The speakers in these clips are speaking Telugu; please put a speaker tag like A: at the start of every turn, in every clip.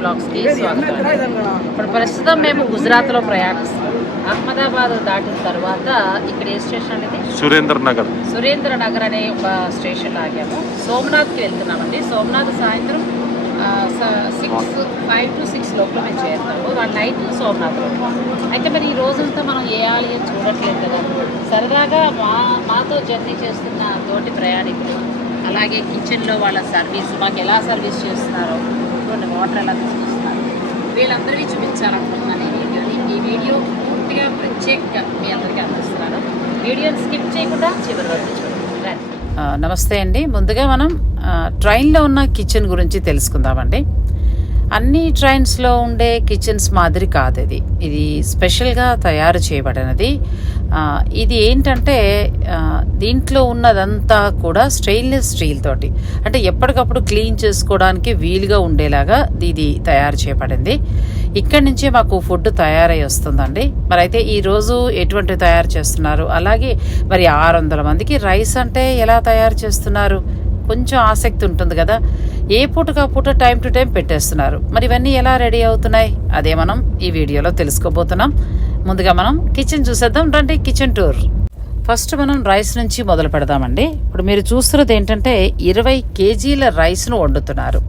A: బ్లాగ్స్కి స్వాగతం. ఇప్పుడు ప్రస్తుతం మేము గుజరాత్లో ప్రయాణిస్తాం అహ్మదాబాద్ దాటిన తర్వాత ఇక్కడ ఏ స్టేషన్ అనేది?
B: సురేందర్ నగర్.
A: సురేంద్ర నగర్ అనే ఒక స్టేషన్ ఆగాము సోమనాథ్కి వెళ్తున్నామండి. సోమనాథ్ సాయంత్రం సిక్స్ ఫైవ్ టు సిక్స్ లోపల మేము చేరుతాము. వాళ్ళ నైట్ సోమనాథ్లో అయితే మరి ఈ రోజంతా మనం ఏ ఆలయం చూడట్లేదు కదా. సరదాగా మా మాతో జర్నీ చేస్తున్న తోటి ప్రయాణికులు అలాగే కిచెన్లో వాళ్ళ సర్వీస్ మాకు ఎలా సర్వీస్ చేస్తున్నారో చూడండి వాటర్ ఎలా తీసుకొస్తున్నారు. వీళ్ళందరికీ చూపించాలనుకుంటున్నాను ఈ వీడియోని ఈ వీడియో పూర్తిగా ప్రత్యేకంగా మీ అందరికీ అందిస్తున్నాను. వీడియోని స్కిప్ చేయకుండా చివరి వరకు చూడండి. నమస్తే అండి. ముందుగా మనం ట్రైన్లో ఉన్న కిచెన్ గురించి తెలుసుకుందామండి. అన్ని ట్రైన్స్లో ఉండే కిచెన్స్ మాదిరి కాదు ఇది. ఇది స్పెషల్గా తయారు చేయబడినది. ఇది ఏంటంటే దీంట్లో ఉన్నదంతా కూడా స్టెయిన్లెస్ స్టీల్ తోటి. అంటే ఎప్పటికప్పుడు క్లీన్ చేసుకోవడానికి వీలుగా ఉండేలాగా ఇది తయారు చేయబడింది. ఇక్కడి నుంచే మాకు ఫుడ్ తయారై వస్తుందండి. మరి అయితే ఈరోజు ఎటువంటి తయారు చేస్తున్నారు? అలాగే మరి ఆరు వందల మందికి రైస్ అంటే ఎలా తయారు చేస్తున్నారు? కొంచెం ఆసక్తి ఉంటుంది కదా. ఏ పూటగా పూట టైం టు టైం పెట్టేస్తున్నారు. మరి ఇవన్నీ ఎలా రెడీ అవుతున్నాయి? అదే మనం ఈ వీడియోలో తెలుసుకోబోతున్నాం. ముందుగా మనం కిచెన్ చూసేద్దాం. రండి కిచెన్ టూర్. ఫస్ట్ మనం రైస్ నుంచి మొదలు పెడదామండి. ఇప్పుడు మీరు చూస్తున్నది ఏంటంటే ఇరవై కేజీల రైస్ను వండుతున్నారు.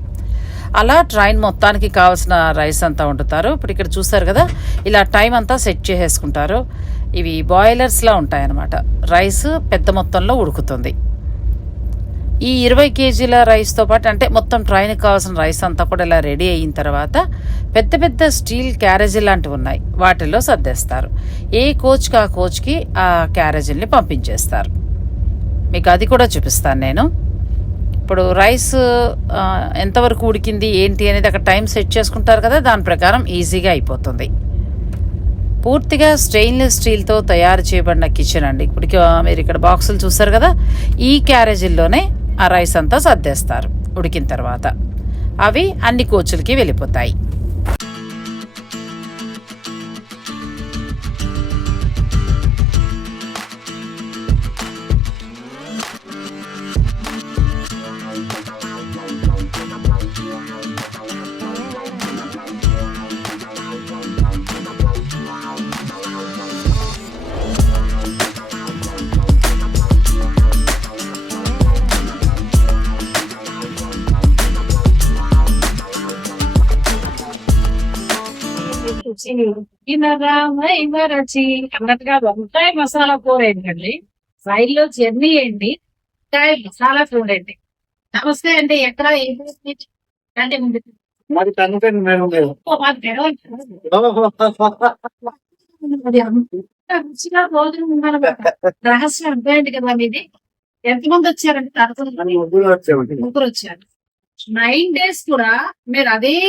A: అలా ట్రైన్ మొత్తానికి కావాల్సిన రైస్ అంతా వండుతారు. ఇప్పుడు ఇక్కడ చూస్తారు కదా ఇలా టైం అంతా సెట్ చేసేసుకుంటారు. ఇవి బాయిలర్స్లా ఉంటాయన్నమాట. రైస్ పెద్ద మొత్తంలో ఉడుకుతుంది. ఈ ఇరవై కేజీల రైస్తో పాటు అంటే మొత్తం ట్రైన్కి కావాల్సిన రైస్ అంతా కూడా ఇలా రెడీ అయిన తర్వాత పెద్ద పెద్ద స్టీల్ క్యారేజీ లాంటివి ఉన్నాయి. వాటిల్లో సర్దేస్తారు. ఏ కోచ్కి ఆ కోచ్కి ఆ క్యారేజీల్ని పంపించేస్తారు. మీకు అది కూడా చూపిస్తాను నేను. ఇప్పుడు రైస్ ఎంతవరకు ఉడికింది ఏంటి అనేది అక్కడ టైం సెట్ చేసుకుంటారు కదా దాని ప్రకారం ఈజీగా అయిపోతుంది. పూర్తిగా స్టెయిన్లెస్ స్టీల్తో తయారు చేయబడిన కిచెన్ అండి. ఇప్పుడు మీరు ఇక్కడ బాక్సులు చూస్తారు కదా ఈ క్యారేజీల్లోనే ఆ రైస్ అంతా సర్దేస్తారు. ఉడికిన తర్వాత అవి అన్ని కోచులకి వెళ్ళిపోతాయి.
C: తినరామై మరచి. అన్నట్టుగా వంకాయ మసాలా కూర ఏంటండి? రైల్లో జర్నీ ఏంటి? వంకాయ మసాలా కూర ఏంటి నమస్తే అండి ఎక్కడ ముందు.
D: మరి
C: అంత రుచిగా భోజనం మన రహస్యం అంతేంటి కదా మీది. ఎంతమంది వచ్చారండి
D: ముగ్గురు
C: వచ్చారు. నైన్ డేస్ కూడా మీరు అదే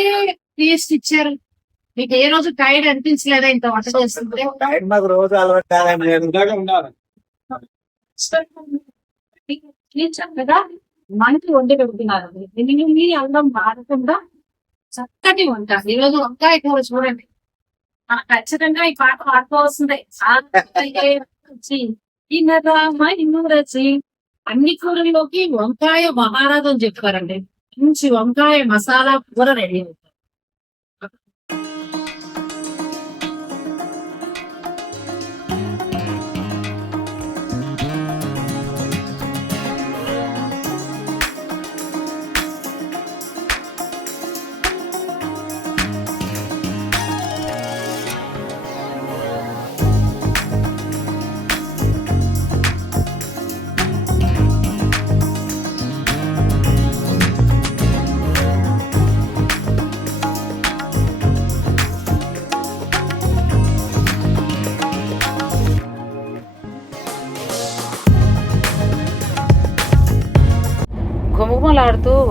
C: టేస్ట్ ఇచ్చారు. మీకు ఏ రోజు టైర్డ్ అనిపించలేదా ఇంత వంట చేస్తుంటే?
D: టైం మాకు రోజు అలవాటు కాదండి నేను ఉండాలి?
C: మీరు చక్కగా మంచి వండి పెడుతున్నారు. దీనిని మీ అందం మారకుండా చక్కటి వంట. ఈ రోజు వంకాయ కూర చూడండి. మనకు ఖచ్చితంగా ఈ పాట పాడుకోవాల్సిందే. అన్ని కూరల్లోకి వంకాయ మహారాజం చెప్పారండి. మంచి వంకాయ మసాలా కూర రెడీ.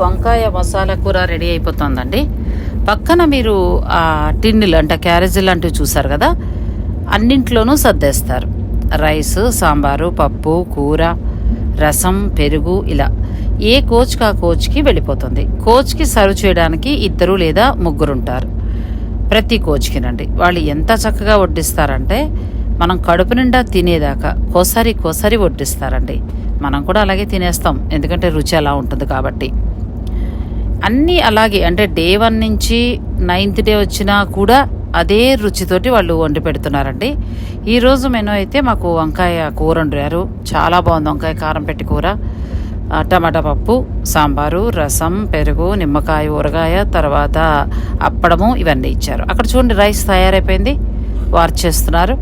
A: వంకాయ మసాలా కూర రెడీ అయిపోతుందండి. పక్కన మీరు ఆ టిన్నులు అంటే క్యారేజీలు లాంటివి చూసారు కదా అన్నింట్లోనూ సర్దేస్తారు. రైస్ సాంబారు పప్పు కూర రసం పెరుగు ఇలా. ఏ కోచ్కి ఆ కోచ్కి వెళ్ళిపోతుంది. కోచ్కి సర్వ్ చేయడానికి ఇద్దరు లేదా ముగ్గురు ఉంటారు ప్రతి కోచ్కినండి. వాళ్ళు ఎంత చక్కగా వడ్డిస్తారంటే మనం కడుపు నిండా తినేదాకా కోసారి కోసారి వడ్డిస్తారండి. మనం కూడా అలాగే తినేస్తాం. ఎందుకంటే రుచి అలా ఉంటుంది కాబట్టి. అన్నీ అలాగే అంటే డే వన్ నుంచి నైన్త్ డే వచ్చినా కూడా అదే రుచితోటి వాళ్ళు వండి పెడుతున్నారండి. ఈరోజు మెనూ అయితే మాకు వంకాయ కూర వండారు. చాలా బాగుంది వంకాయ కారం పెట్టి కూర. టమాటా పప్పు సాంబారు రసం పెరుగు నిమ్మకాయ ఊరగాయ తర్వాత అప్పడము ఇవన్నీ ఇచ్చారు. అక్కడ చూడండి రైస్ తయారైపోయింది. వారు చేస్తున్నారు.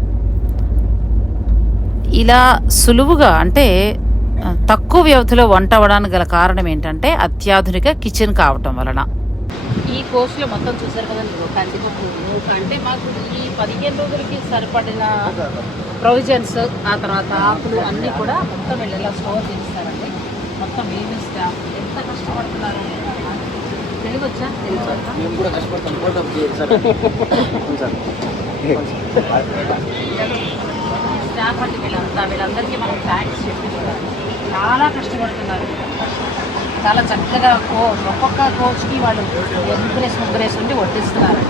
A: ఇలా సులువుగా అంటే తక్కువ వ్యవధిలో వంట అవ్వడానికి గల కారణం ఏంటంటే అత్యాధునిక కిచెన్ కావటం వలన. ఈ కోర్సులో మొత్తం చూసారు కదండి కందిపప్పు అంటే మాకు ఈ పదిహేను రోజులకి సరిపడిన ప్రొవిజన్స్ ఆ తర్వాత ఆకులు అన్నీ కూడా మొత్తం వీళ్ళు ఇలా స్టోర్ చేస్తారండి. మొత్తం మేము స్టాఫ్ ఎంత కష్టపడుతున్నారు తెలుగు వచ్చా తెలుగు వచ్చా?
D: మేము కూడా కష్టపడతాం. Photo sir. సార్.
A: స్టాఫ్ అంటే వీళ్ళంతా వీళ్ళందరికీ మనం థ్యాంక్స్ చెప్పించుకోవాలి చాలా కష్టపడుతున్నారు. చాలా చక్కగా కో ఒక్కొక్క కోచ్కి వాళ్ళు ఎంప్రెస్ ముగ్గురేసి ఉండి వడ్డిస్తున్నారు.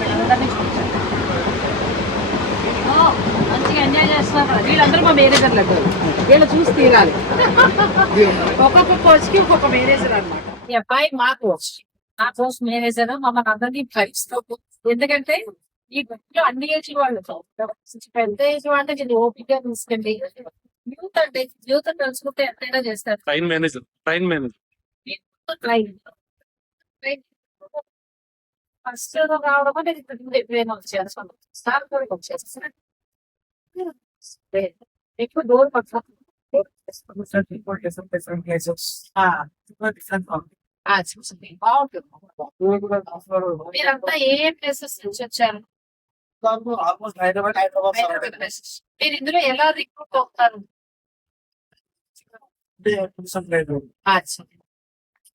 A: వీళ్ళందరినీ చూపించారు మంచిగా ఎంజాయ్ చేస్తున్నారు. వీళ్ళందరూ మా మేనేజర్లు అంటారు. వీళ్ళు చూసి తీరాలి. ఒక్కొక్క కోచ్కి ఒక్కొక్క మేనేజర్ అన్నమాట. ఈ అబ్బాయి మా కోచ్. నా కోచ్ మేనేజర్ మమ్మల్ని అందరినీ భరిస్తూ ఎందుకంటే ఈ అన్ని ఏజ్ వాళ్ళు పెద్ద ఏజ్ అంటే ఇది ఓపిక తీసుకెళ్ళి యూత్ అంటే యూత్ తెలుసుకుంటే చేస్తారు.
B: Train manager train manager
A: train first రావడం అంటే ఎప్పుడైనా వచ్చారు సార్? కూడా వచ్చేస్తారు ఎక్కువ డోర్
D: ప్లేసెస్
A: మీరంతా ఏ నుంచి వచ్చారు. మీరు ఇందులో ఎలా రిక్రూట్ అవుతారు.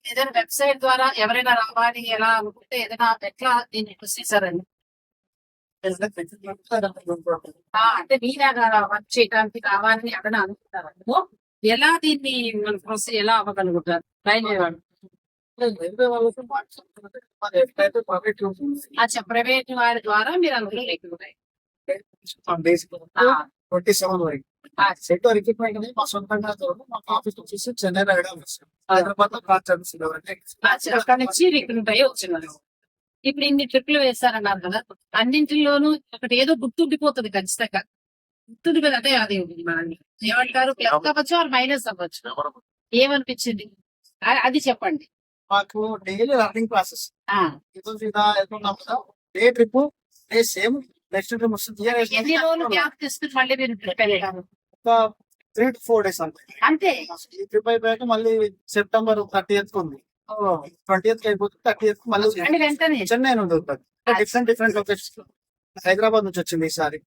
A: ఏదైనా వెబ్సైట్ ద్వారా ఎవరైనా రావాలి ఎలా అనుకుంటే ఏదైనా ఎట్లా దీన్ని ఆ, అంటే మీలాగా వర్క్ చేయడానికి కావాలని ఎవరైనా అనుకుంటారు? ఎలా దీన్ని మన ప్రొసీ ఎలా అవ్వగలుగుతారు? చేయడం అచ్చా ప్రైవేట్ వారి ద్వారా మీరు అయ్యారు
D: ట్వంటీ సెవెన్ వరకు. సెట్ రిక్రూట్మెంట్ అనేది మా సొంతంగా జరగదు. మా ఆఫీస్ వచ్చేసి చెన్నై రాయడం హైదరాబాద్లో బ్రాంచ్ సర్వీస్
A: అచ్చా, అక్కడ నుంచి రిక్రూట్ అయ్యి వచ్చినారు ఇప్పుడు ఇన్ని ట్రిప్లు వేస్తారన్నారు కదా అన్నింటిలోనూ ఒకటి ఏదో గుర్తుండిపోతుంది ఖచ్చితంగా. గుర్తుండిపోతుంది అంటే అది మనల్ని ఏమంటారు? ప్లస్ అవ్వచ్చు ఆర్ మైనస్ అవ్వచ్చు. ఏమనిపించింది? అది చెప్పండి.
D: మాకు డైలీ రన్నింగ్ క్లాసెస్ కదా day trip day same next trip వస్తుంది
A: ఎన్ని రోజులు గ్యాప్ తీసుకుని మళ్ళీ మీరు ట్రిప్ వెళ్ళారు
D: త్రీ టు ఫోర్ డేస్ అంతే.
A: అంతే.
D: ట్రిప్ అయిపోయాక మళ్ళీ సెప్టెంబర్ థర్టీ ఎత్ ఉంది. ట్వంటీ అయిపోతుంది థర్టీ మళ్ళీ చెన్నై నుండి డిఫరెంట్ డిఫరెంట్ లొకేషన్స్ హైదరాబాద్ నుంచి వచ్చింది ఈసారి.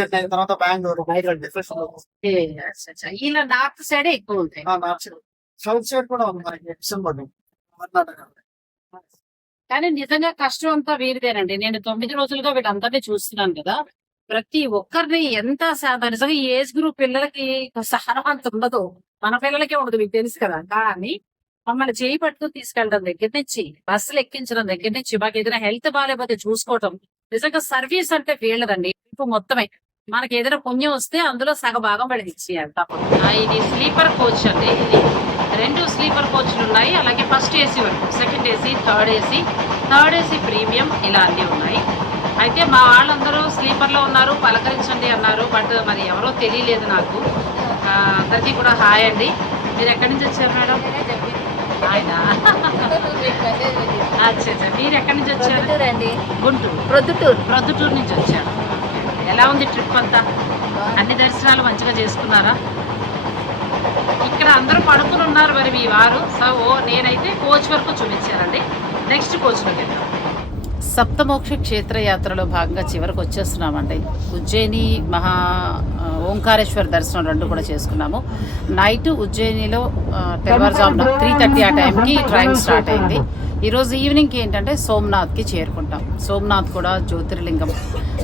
D: చెన్నై తర్వాత బెంగళూరు. హైదరాబాద్. డిఫరెంట్.
A: ఇలా నార్త్ సైడ్ ఎక్కువ ఉంటాయి.
D: సౌత్ సైడ్ కూడా ఉంది మనకి. డిసెంబర్ కర్ణాటక.
A: కానీ నిజంగా కష్టం అంతా వీరిదేనండి. నేను తొమ్మిది రోజులుగా వీళ్ళందరినీ చూస్తున్నాను కదా. ప్రతి ఒక్కరిని ఎంత శాతం నిజంగా ఈ ఏజ్ గ్రూప్ పిల్లలకి సహనం అంత ఉండదు. మన పిల్లలకే ఉండదు మీకు తెలుసు కదా. కానీ మమ్మల్ని చేయి పట్టుకు తీసుకెళ్ళడం దగ్గర నుంచి బస్సులు ఎక్కించడం దగ్గర నుంచి మాకు ఏదైనా హెల్త్ బాగాలేకపోతే చూసుకోవటం నిజంగా సర్వీస్ అంటే వీళ్ళదండి. ఇప్పుడు మొత్తమే. మనకి ఏదైనా పుణ్యం వస్తే అందులో సగ భాగం వాళ్ళకి ఇచ్చేయాలి ఇది స్లీపర్ కోచ్ అండి ఇది. రెండు స్లీపర్ కోచ్లు ఉన్నాయి. అలాగే ఫస్ట్ ఏసీ వరకు second AC third AC. Third AC premium ఇలా అన్నీ ఉన్నాయి. అయితే మా వాళ్ళందరూ స్లీపర్లో ఉన్నారు పలకరించండి అన్నారు బట్ మరి ఎవరో తెలియలేదు నాకు. అందరికీ కూడా హాయ్ అండి. మీరు ఎక్కడి నుంచి వచ్చారు మేడం? ఆయన? అచ్చా. మీరు ఎక్కడి నుంచి వచ్చారు?
E: అండి.
A: గుంటూరు.
E: ప్రొద్దుటూరు.
A: ప్రొద్దుటూరు నుంచి వచ్చారు. ఎలా ఉంది ట్రిప్ అంతా? అన్ని దర్శనాలు మంచిగా చేసుకున్నారా? ఇక్కడ అందరూ పడుకుని ఉన్నారు మరి మీ వారు. సో ఓ నేనైతే కోచ్ వరకు చూపించానండి. నెక్స్ట్ కోచ్లోకి వెళ్దాం. సప్తమోక్ష క్షేత్రయాత్రలో భాగంగా చివరికి వచ్చేస్తున్నామండి. ఉజ్జయిని మహా ఓంకారేశ్వర దర్శనం రెండు కూడా చేసుకున్నాము. నైట్ ఉజ్జయినిలో తెల్లవారుజామున త్రీ థర్టీ ఆ టైంకి ట్రైన్ స్టార్ట్ అయింది. ఈరోజు ఈవినింగ్కి ఏంటంటే సోమనాథ్కి చేరుకుంటాం. సోమనాథ్ కూడా జ్యోతిర్లింగం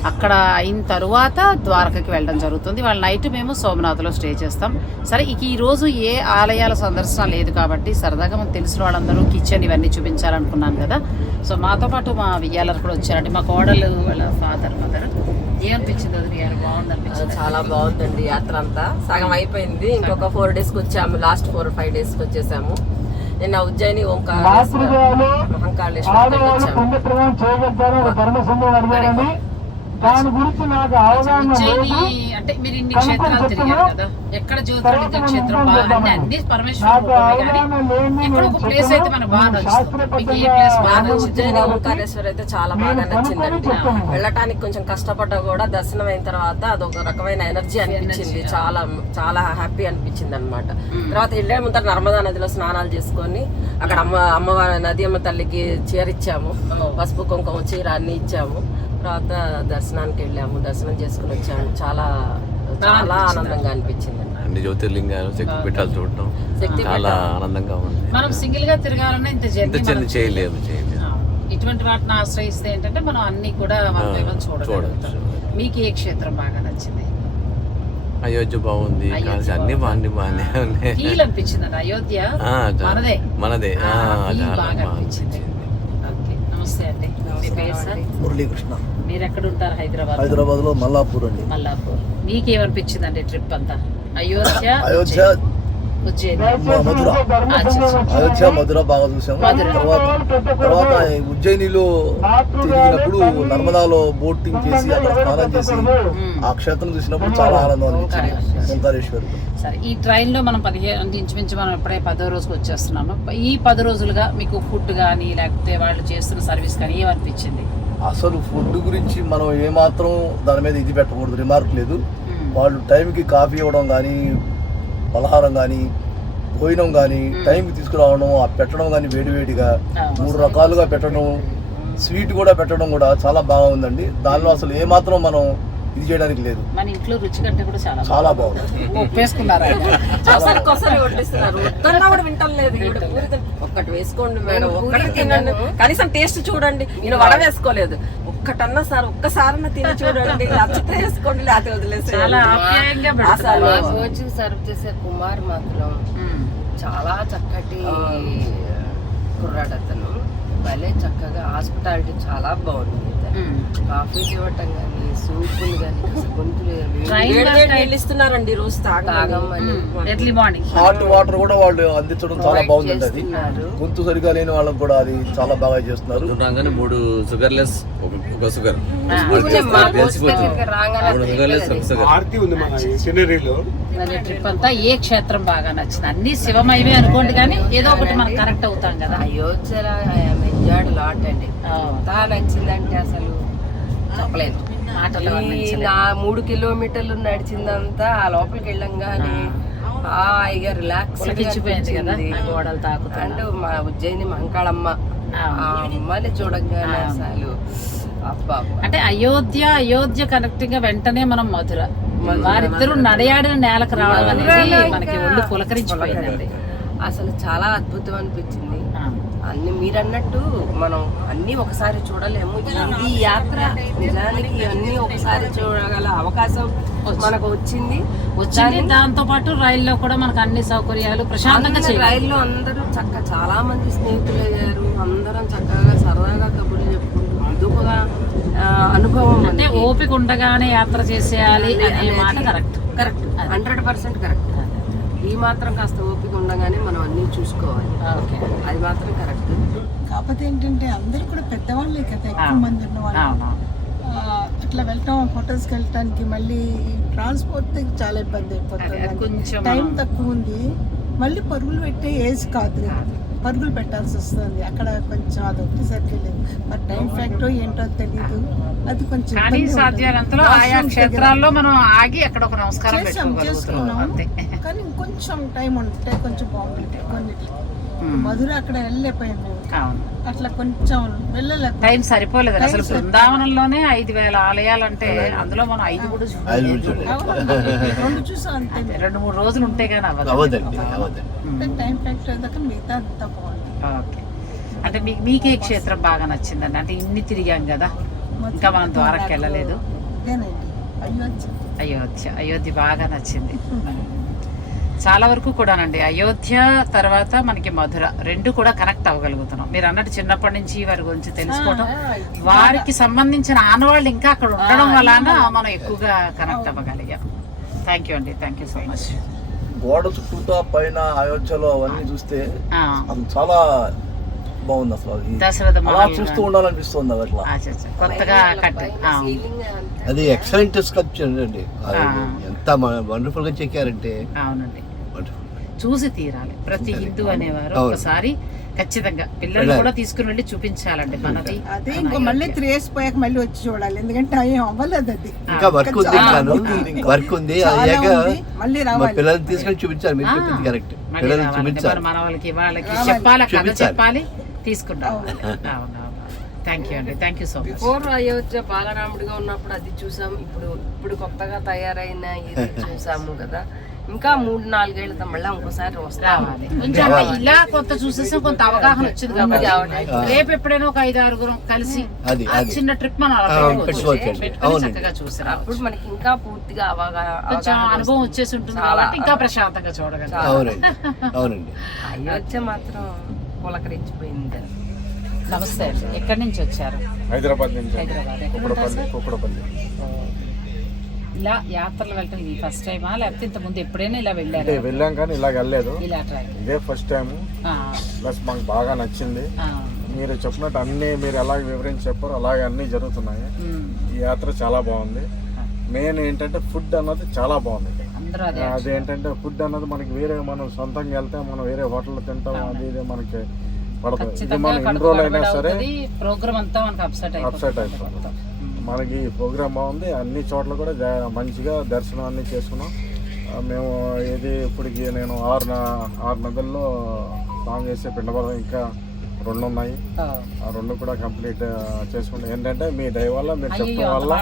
A: అక్కడ అయిన తరువాత ద్వారకకి వెళ్ళడం జరుగుతుంది. వాళ్ళ నైట్ మేము సోమనాథ్లో స్టే చేస్తాం. సరే ఇక ఈ రోజు ఏ ఆలయాల సందర్శన లేదు కాబట్టి సరదాగా మనకు తెలిసిన వాళ్ళందరూ కిచెన్ ఇవన్నీ చూపించాలనుకున్నాను కదా. సో మాతో పాటు మా వియ్యాలరు కూడా వచ్చారండి. మా కోడలు వాళ్ళ ఫాదర్ మదర్ ఏమనిపించింది అది బాగుంది అనిపించింది
E: చాలా బాగుందండి యాత్ర అంతా. సగం అయిపోయింది. ఇంకొక ఫోర్ డేస్కి వచ్చాము. లాస్ట్ ఫోర్ ఫైవ్ డేస్కి వచ్చేసాము.
B: నిన్న ఉజ్జయిని ఓంకారేశ్వర మహంకాళేశ్వర వచ్చాము.
A: ఉజ్జయిని అంటే మీరు ఇన్ని క్షేత్రాలు తిరిగారు కదా ఎక్కడ జ్యోతిర్లింగ క్షేత్రం బాగా అంటే అన్ని పరమేశ్వరుడు రూపమే కానీ ఎక్కడ ఒక ప్లేస్ అయితే మనకు బాగా నచ్చుతుంది మీకు ఏ ప్లేస్ బాగా
B: నాకు
A: నచ్చింది
B: ఉజ్జయిని ఓంకారేశ్వర అయితే చాలా బాగా నచ్చిందండి వెళ్ళటానికి కొంచెం కష్టపడ్డా కూడా దర్శనం అయిన తర్వాత అదొక రకమైన ఎనర్జీ అనిపించింది. చాలా చాలా హ్యాపీ అనిపించింది అనమాట తర్వాత వెళ్ళే ముందర నర్మదా నదిలో స్నానాలు చేసుకొని అక్కడ అమ్మ అమ్మవారి నది అమ్మ తల్లికి చీర ఇచ్చాము. పసుపు కుంకుమ చీర అన్ని ఇచ్చాము. తర్వాత దర్శనానికి వెళ్ళాము దర్శనం చేసుకుని వచ్చాము. చాలా చాలా ఆనందంగా అనిపించింది.
E: అన్ని జ్యోతిర్లింగాలు శక్తి పీఠాలు చూడటం
B: శక్తి
E: చాలా ఆనందంగా ఉంది.
A: మనం సింగిల్గా తిరగాలన్నా ఇంత జర్నీ
E: చిన్న చేయలేము చేయలేము
A: ఇటువంటి వాటిని ఆశ్రయిస్తే ఏంటంటే మనం అన్ని కూడా
E: చూడొచ్చు.
A: మీకు ఏ క్షేత్రం బాగా నచ్చింది?
E: అయోధ్య బాగుంది అన్ని బాగుంది బాగానే ఉన్నాయి.
A: అనిపించింది అయోధ్య మనదే.
E: మనదే.
A: బాగా అనిపించింది. నమస్తే అండి. మీ పేరు సార్?
F: మురళీకృష్ణ.
A: మీరు ఎక్కడ ఉంటారు హైదరాబాద్?
F: హైదరాబాద్లో మల్లాపూర్ అండి.
A: మల్లాపూర్. మీకేమనిపించింది అండి ట్రిప్ అంతా? అయోధ్య
F: అయోధ్య
A: ఉజ్జయిని.
F: మధుర. అయోధ్య మధుర బాగా చూసాము. తర్వాత తర్వాత ఈ ఉజ్జయినిలో తిరిగినప్పుడు నర్మదాలో బోటింగ్ చేసి అక్కడ స్నానం చేసి ఆ క్షేత్రం చూసినప్పుడు చాలా ఆనందం అనిపించింది. ఓంకారేశ్వర్
A: సరే ఈ ట్రైన్లో మనం పదిహేను ఇంచుమించు మనం ఇప్పుడే పదో రోజుకి వచ్చేస్తున్నాము. ఈ పది రోజులుగా మీకు ఫుడ్ కానీ లేకపోతే వాళ్ళు చేస్తున్న సర్వీస్ కానీ ఏమనిపించింది?
F: అసలు ఫుడ్ గురించి మనం ఏమాత్రం దాని మీద ఇది పెట్టకూడదు. రిమార్క్ లేదు. వాళ్ళు టైంకి కాఫీ ఇవ్వడం కానీ పలహారం కానీ భోజనం కానీ టైంకి తీసుకురావడం ఆ పెట్టడం కానీ వేడివేడిగా. మూడు రకాలుగా పెట్టడం స్వీట్ కూడా పెట్టడం కూడా చాలా బాగా ఉందండి దానిలో అసలు ఏమాత్రం మనం ఇది చేయడానికి లేదు.
A: మన ఇంట్లో రుచి కంటే కూడా చాలా
F: చాలా బాగుంది.
A: ఒప్పేసుకున్నారు?
B: ఒక్కటి వేసుకోండి మేడం. ఒక్కటి తినండి. కనీసం టేస్ట్ చూడండి. ఈయన వడ వేసుకోలేదు ఒక్కటన్నా సార్ ఒక్కసారన్నా తిని చూడండి. నచ్చితే వేసుకోండి లేకపోతే వదిలేసి అసలు
G: రోజు సర్వ్ చేసే కుమార్ మాత్రం. చాలా చక్కటి కుర్రాడు అతను భలే చక్కగా హాస్పిటాలిటీ చాలా బాగుంది. కాఫీలు ఇవ్వటం కానీ సూపులు కానీ గొంతులు
B: ఇస్తున్నారండి రోజు తాగమని
G: తాగమని
A: ఎర్లీ మార్నింగ్
F: హాట్ వాటర్ కూడా వాళ్ళు అందించడం చాలా బాగుందండి అది. గొంతు సరిగా లేని వాళ్ళకి కూడా అది చాలా బాగా చేస్తున్నారు.
E: రాగానే మూడు ఒక షుగర్ మూడు షుగర్లెస్ ఒక షుగర్
D: ఆర్తి ఉంది మన సినరీలో
A: ట్రిప్ అంతా ఏ క్షేత్రం బాగా నచ్చింది? అన్ని శివమయమే అనుకోండి కానీ ఏదో ఒకటి మనం కరెక్ట్ అవుతాం కదా.
G: అయోధ్యలో ఎంజాయ్డ్ లాట్ అండి. ఎంత నచ్చిందంటే అసలు చెప్పలేదు. నా మూడు కిలోమీటర్లు నడిచిందంతా ఆ లోపలికి వెళ్ళంగానే హాయిగా రిలాక్స్
A: గోడలు తాకుతా
G: అంటే మా ఉజ్జయిని మంకాళమ్మ. ఆ. అమ్మని చూడంగానే అసలు
A: అంటే అయోధ్య అయోధ్య కనెక్టింగ్గా వెంటనే మనం మధుర. వారిద్దరూ నడయాడిన నేలకు రావడం అనేది మనకి ఒళ్ళు పులకరించిపోయిందండి.
G: అసలు చాలా అద్భుతం అనిపించింది. అన్ని మీరన్నట్టు మనం అన్ని ఒకసారి చూడలేము. ఈ- యాత్ర నిజానికి ఇవన్నీ ఒకసారి చూడగల అవకాశం మనకు వచ్చింది.
A: వచ్చింది. దాంతో పాటు రైల్లో కూడా మనకు అన్ని సౌకర్యాలు ప్రశాంతంగా
G: రైల్లో అందరూ చక్క చాలా మంది స్నేహితులు అయ్యారు. అందరం చక్కగా సరదాగా కబుర్లు చెప్పుకుంటూ ఇదొక ఆ, అనుభవం
A: అంటే ఓపిక ఉండగానే యాత్ర చేసేయాలి అనే మాట correct.
G: Correct. Hundred percent correct. ఈ మాత్రం కాస్త ఓపిక ఉండగానే మనం అన్ని చూసుకోవాలి.
A: ఓకే.
G: అది మాత్రం కరెక్ట్.
H: కాకపోతే ఏంటంటే అందరూ కూడా పెద్దవాళ్ళే కదా ఎక్కువ మంది ఉన్న వాళ్ళు.
A: అవును
H: ఆ, అట్లా వెళ్ళటం హోటల్స్కి వెళ్ళటానికి మళ్ళీ ట్రాన్స్పోర్ట్ చాలా ఇబ్బంది అయిపోతుంది.
A: కొంచెం
H: టైం తక్కువ ఉంది. మళ్ళీ పరుగులు పెట్టే ఏజ్ కాదు. పరుగులు పెట్టాల్సి వస్తుంది అక్కడ కొంచెం అది ఒకటి సరిగ్గా మరి టైం ఫ్యాక్టర్ ఏంటో తెలియదు అది కొంచెం
A: కానీ. సాధ్యానంతలో ఆయా క్షేత్రాల్లో మనం ఆగి అక్కడ ఒక నమస్కారం
H: చేసుకున్నాం. కానీ ఇంకొంచెం టైం ఉంటే కొంచెం బాగుంటుంది కొన్నిటికి. మధుర అక్కడ వెళ్ళలేకపోయాం మేము
A: అవును.
H: అట్లా కొంచెం వెళ్ళలేకపోయాం
A: టైం సరిపోలేదు. అసలు. బృందావనంలోనే ఐదు వేల ఆలయాలంటే అందులో మనం ఐదు కూడా.
H: రెండు చూసాం అంతే.
A: రెండు మూడు రోజులు ఉంటే కానీ అవ్వదు.
H: అంటే టైం ఫ్యాక్టర్ దాకా మిగతా అంతా బాగుంది
A: ఓకే. అంటే మీకు మీకే క్షేత్రం బాగా నచ్చిందండి. అంటే ఇన్ని తిరిగాం కదా. ఇంకా మనం ద్వారకి వెళ్ళలేదు.
H: అయోధ్య.
A: అయోధ్య. అయోధ్య బాగా నచ్చింది. చాలా వరకు కూడానండి. అయోధ్య తర్వాత మనకి మధుర రెండు కూడా కనెక్ట్ అవ్వగలుగుతున్నాం. మీరు అన్నట్టు చిన్నప్పటి నుంచి వారి గురించి తెలుసుకోవటం వారికి సంబంధించిన ఆనవాళ్ళు ఇంకా అక్కడ ఉండడం వలన మనం ఎక్కువగా కనెక్ట్ అవ్వగలిగాం. థ్యాంక్ యూ అండి. థ్యాంక్ యూ సో మచ్
F: గోడ చుట్టూతా పైన అయోధ్యలో అవన్నీ చూస్తే అది చాలా బాగుంది అసలు
A: దశరథ
F: అలా చూస్తూ ఉండాలనిపిస్తుంది అది అట్లా.
A: అచ్చా, అచ్చా. కొత్తగా
I: అది ఎక్సలెంట్ స్కల్ప్చర్ అండి. ఎంత వండర్ఫుల్గా చెక్కారంటే.
A: అవునండి.
I: wonderful.
A: చూసి తీరాలి. ప్రతి హిందూ అనేవారు
I: అవును.
A: ఒకసారి ఖచ్చితంగా పిల్లలు. కూడా తీసుకుని వెళ్ళి చూపించాలండి మనది
H: అదే ఇంకో మళ్ళీ. త్రీ ఇయర్స్ పోయాక మళ్ళీ వచ్చి చూడాలి. ఎందుకంటే టైం అవ్వలేదు అది.
I: ఇంకా వర్క్ ఉంది. వర్క్ ఉంది. అయ్యాక.
H: మళ్ళీ రావాలి.
I: పిల్లల్ని తీసుకొని చూపించాలి. మీరు చెప్పింది కరెక్ట్ పిల్లల్ని చూపించాలి.
A: మన వాళ్ళకి వాళ్ళకి. చెప్పాలి కథ. చెప్పాలి తీసుకుంటాం. థ్యాంక్ యూ అండి thank you so much
G: before Ayodhya బాలరాముడిగా ఉన్నప్పుడు అది చూసాం ఇప్పుడు ఇప్పుడు కొత్తగా తయారైన ఇది చూసాము కదా. ఇంకా మూడు నాలుగేళ్ళ మళ్ళీ ఇంకోసారి వస్తాము.
A: రావాలి. కొంచెం అంటే ఇలా కొంత చూసేసాం కొంత అవగాహన వచ్చింది కాబట్టి. రేపు ఎప్పుడైనా ఒక ఐదు ఆరుగురం కలిసి చిన్న ట్రిప్ మనం. చక్కగా చూసి రావచ్చు.
G: అప్పుడు మనకి ఇంకా పూర్తిగా
A: కొంచెం
G: అవగాహన
A: అనుభవం వచ్చేసి ఉంటుంది. కాబట్టి ఇంకా ప్రశాంతంగా చూడగలం
I: అవునండి. అవునండి.
G: అయోధ్య మాత్రం పులకరించిపోయింది.
A: నమస్తే. అండి ఎక్కడి నుంచి వచ్చారు?
J: హైదరాబాద్ నుంచి.
A: హైదరాబాద్.
J: కుక్కడపల్లి? కుక్కడపల్లి.
A: ఇలా యాత్రలు వెళ్ళటం ఇది ఫస్ట్ టైమా? లేకపోతే ఇంత ముందు ఎప్పుడైనా ఇలా వెళ్ళారు?
J: వెళ్ళాం కానీ ఇలాగ వెళ్ళలేదు.
A: ఇలా ట్రై
J: ఇదే ఫస్ట్ టైం ప్లస్ మాకు బాగా నచ్చింది. మీరు చెప్పినట్టు అన్ని మీరు ఎలాగ వివరించి చెప్పారో అలాగే అన్నీ జరుగుతున్నాయి. ఈ యాత్ర చాలా బాగుంది. మెయిన్ ఏంటంటే ఫుడ్ అన్నది చాలా బాగుంది. అదేంటంటే ఫుడ్ అన్నది మనకి వేరే మనం సొంతంగా వెళ్తే మనం వేరే హోటల్లో తింటాం అది ఇది మనకి
A: ప్రోగ్రామ్ అంతా మనకు అప్సెట్
J: అప్సెట్
A: అయిపోతుంది.
J: మనకి ప్రోగ్రామ్ బాగుంది అన్ని చోట్ల కూడా మంచిగా దర్శనం అన్ని చేసుకున్నాం మేము ఇది ఇప్పటికి నేను ఆరు ఆరు నదుల్లో స్నానం చేసే పిండబలం ఇంకా రెండు ఉన్నాయి.
A: ఆ.
J: రెండు కూడా కంప్లీట్ చేసుకుంటాం ఏంటంటే మీ దయ వల్ల మీరు చెప్పడం వల్ల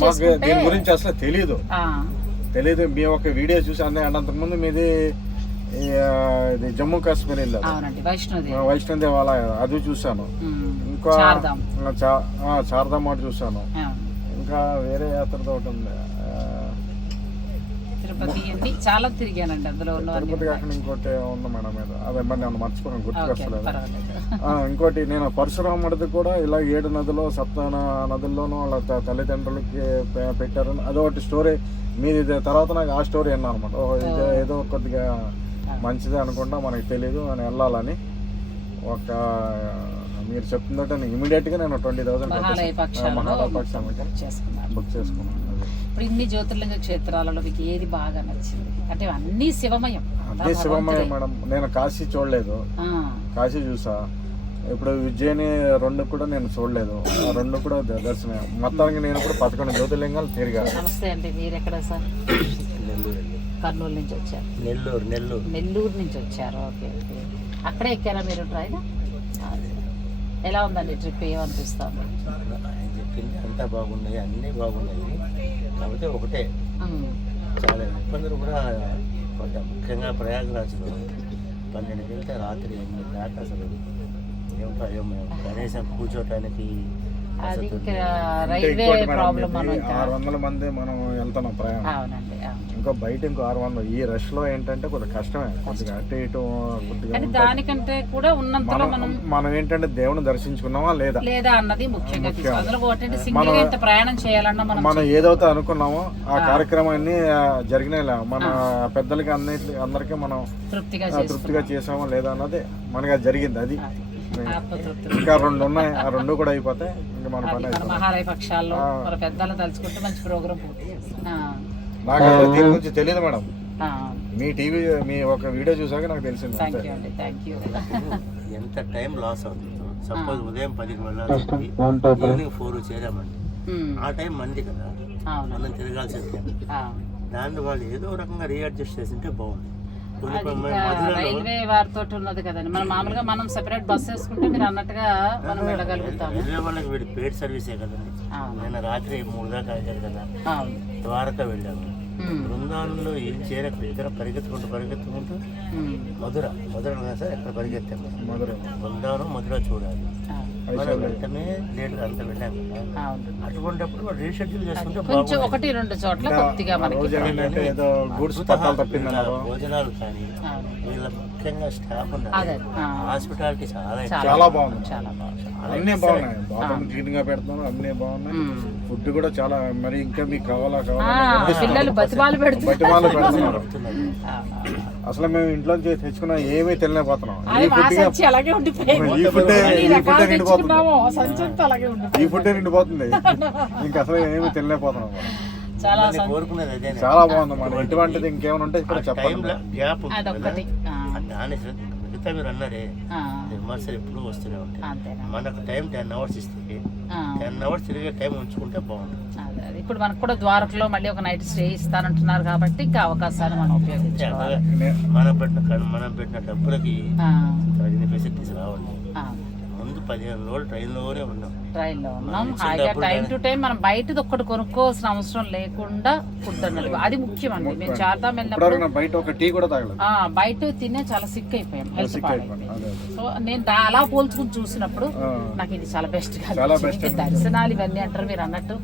J: మాకు- దీని గురించి అసలు తెలియదు
A: ఆ,
J: తెలియదు మీ ఒక వీడియో చూసి అందే అంతకుముందు మీది ఇది జమ్మూ కాశ్మీర్ వెళ్ళారు
A: అవునండి వైష్ణోదేవి.
J: వైష్ణోదేవి అలా అది చూశాను. ఇంకా
A: చార్ధామ్.
J: మాట చూశాను. ఇంకా వేరే యాత్రతో ఒకటి ఉంది. ఆ,
A: తిరుపతి అన్ని చాలా తిరిగానండి అందులో ఉన్నవన్నీ
J: తిరుపతి కాకుండా ఇంకోటి ఉంది మేడం మీద. అదే మరి నేను మర్చిపోయాను
A: ఓకే
J: గుర్తుకొస్తలేదు ఇంకోటి నేను పరశురాముడిది కూడా ఇలా ఏడు నదులు సప్త నదుల్లోనూ వాళ్ళ తల్లిదండ్రులకి పె- పెట్టారు అదొకటి స్టోరీ మీది తర్వాత నాకు ఆ స్టోరీ అన్నా అనమాట ఏదో కొద్దిగా మంచిది అనుకుంటా మనకి తెలియదు అని వెళ్ళాలని. ఒక మీరు చెప్తుందంటే నేను ఇమీడియట్గా నేను ట్వంటీ థౌసండ్
A: మహాలయ
J: బుక్ చేసుకున్నాను.
A: ఇప్పుడు ఇన్ని జ్యోతిర్లింగ క్షేత్రాలలో మీకు ఏది బాగా నచ్చింది? అంటే అన్ని శివమయం.
J: అదే శివమయ. మేడం. నేను కాశీ చూడలేదు. కాశీ చూసా. ఇప్పుడు ఉజ్జయిని రెండు కూడా నేను చూడలేదు. ఆ రెండు కూడా దర్శనం మొత్తానికి నేను కూడా పదకొండు జ్యోతిర్లింగాలు తిరిగా.
A: నమస్తే అండి. మీరు ఎక్కడ సార్? కర్నూలు నుంచి వచ్చారు.
I: నెల్లూరు నెల్లూరు.
A: నెల్లూరు నుంచి వచ్చారు. Okay okay. అక్కడే ఎక్కారా మీరు ట్రైన్? ఎలా ఉందండి ట్రిప్? ఏమనిపిస్తుంది?
I: ఆయన చెప్పింది అంతా బాగున్నాయి అన్నీ బాగున్నాయి. కాకపోతే ఒకటే. చాలా ఇబ్బందులు కూడా పడ్డాం ముఖ్యంగా ప్రయాగరాజ్లో. పన్నెండుకి వెళ్తే రాత్రి ఎనిమిది దాకా అసలు ఏమిటో మేము. కనీసం కూర్చోటానికి
J: ఆరు వందల మంది మనం వెళ్తున్నాం ప్రయాణం.
A: అవునండి అవును.
J: ఇంకో బయట ఇంకో ఆరు వందలు. ఈ రష్లో ఏంటంటే కొద్దిగా కష్టమే. కొద్దిగా అటు ఇటు
A: కానీ. దానికంటే కూడా ఉన్నంతలో
J: మనం ఏంటంటే దేవుని దర్శించుకున్నామా లేదా?
A: లేదా అన్నది ముఖ్యంగా
J: మనం-
A: ప్రయాణం చేయాలన్నా మనం
J: మనం ఏదైతే అనుకున్నామో ఆ కార్యక్రమాన్ని ఆ, జరిగినాయిలా. మన పెద్దలకి అన్నిటి అందరికీ మనం
A: తృప్తిగా
J: తృప్తిగా చేసామా లేదా అన్నది మనకి అది జరిగింది. అది ఇంకా రెండు ఉన్నాయి. ఆ రెండు కూడా అయిపోతే ఇంకా మన పని
A: మహాలయ పక్షాల్లో మన పెద్దలు తలుచుకుంటే మంచి ప్రోగ్రామ్
J: నాకు అసలు దీని గురించి తెలియదు మేడం.
A: ఆ,
J: మీ టీవీ మీ ఒక వీడియో చూసాక నాకు తెలిసింది
A: థ్యాంక్ యూ అండి థ్యాంక్ యూ
I: ఎంత టైం లాస్ అవుతుందో. సపోజ్ ఉదయం పదికి వెళ్ళాల్సింది ఈవినింగ్ ఫోర్ చేరామండి. ఆ టైం మంది కదా. మనం తిరగాల్సింది.
A: ఆ.
I: దాన్ని వాళ్ళు ఏదో రకంగా రీఅడ్జస్ట్ చేసింటే బాగుంది.
A: రైల్వే వారితో ఉన్నది కదండి. మనం మామూలుగా మనం సెపరేట్ బస్ వేసుకుంటే మీరు అన్నట్టుగా మనం వెళ్ళగలుగుతాము.
I: రైల్వే వాళ్ళకి వీడి పేడ్ సర్వీసే కదండి. నేను రాత్రి మూడు దాకా అయ్యారు కదా. ద్వారకా వెళ్ళాము. బృందావనంలో ఏం చేరక దగ్గర పరిగెత్తుకుంటూ పరిగెత్తుకుంటూ మధుర మధుర కదా సార్ ఎక్కడ పరిగెత్తాము?
J: మధుర.
I: బృందావనం మధుర చూడాలి. వెంటనే లేట్గా అంత వెళ్ళాం. అటువంటిప్పుడు రీషెడ్యూల్ చేసుకుంటే
A: కొంచెం ఒకటి రెండు చోట్ల కొద్దిగా మనకి
I: భోజనాలు కానీ. వీళ్ళ ముఖ్యంగా స్టాఫ్ ఉన్నారు హాస్పిటాలిటీ చాలా ఎక్కువ.
A: చాలా
J: చాలా బాగుంది.
A: చాలా బాగుంది.
J: అన్నీ బాగున్నాయి. బాత్రూమ్ క్లీన్గా పెడుతున్నాను అన్నీ బాగున్నాయి. ఫుడ్ కూడా చాలా మరి ఇంకా మీకు కావాలా కావాలా
A: బతిమాలు పెడుతున్నారు.
J: అసలు మేము ఇంట్లో తెచ్చుకున్న ఏమీ తెలియపోతున్నాం ఈ ఫుడ్ ఈ ఫుడ్ నిండిపోతుంది. ఈ ఫుడ్ నిండిపోతుంది. ఇంకా అసలు ఏమీ తెలియపోతున్నాం.
A: చాలా
J: బాగుంది మనం ఇటువంటిది ఇంకేమైనా ఉంటే ఇక్కడ చెప్పండి.
I: గ్యాప్ దాని మిగతా మీరు అన్నారే విమర్శలు ఎప్పుడు వస్తూనే ఉంటాయి. మనకు టైం టెన్ అవర్స్ ఇస్తే టెన్ అవర్స్ తిరిగే టైం ఉంచుకుంటే బాగుంటుంది.
A: ఇప్పుడు మనకు కూడా ద్వారకలో మళ్ళీ ఒక నైట్ స్టే ఇస్తానంటున్నారు కాబట్టి ఇంకా అవకాశాన్ని మనం ఉపయోగించుకోవాలి.
I: మనం పెట్టిన మనం పెట్టిన డబ్బులకి తగిన ఫెసిలిటీస్ రావండి
A: ఆ,
I: ముందు పదిహేను రోజులు ట్రైన్లోనే ఉన్నాం.
A: ట్రైన్లో ఉన్నాం. హాయిగా టైం టు టైం మనం బయటది ఒక్కటి కొనుక్కోవాల్సిన అవసరం లేకుండా ఫుడ్ అన్నది. అది. ముఖ్యం అండి మేము చార్ధాం వెళ్ళినప్పుడు
J: బయట ఒక టీ కూడా తాగలేదు.
A: ఆ, బయట తినే చాలా సిక్ అయిపోయాం. హెల్త్. సో నేను అలా పోల్చుకుని చూసినప్పుడు. నాకు ఇది చాలా బెస్ట్ దర్శనాలు ఇవన్నీ అంటారు మీరు అన్నట్టు.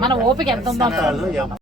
J: మనం
A: ఓపిక ఎంత ఉందో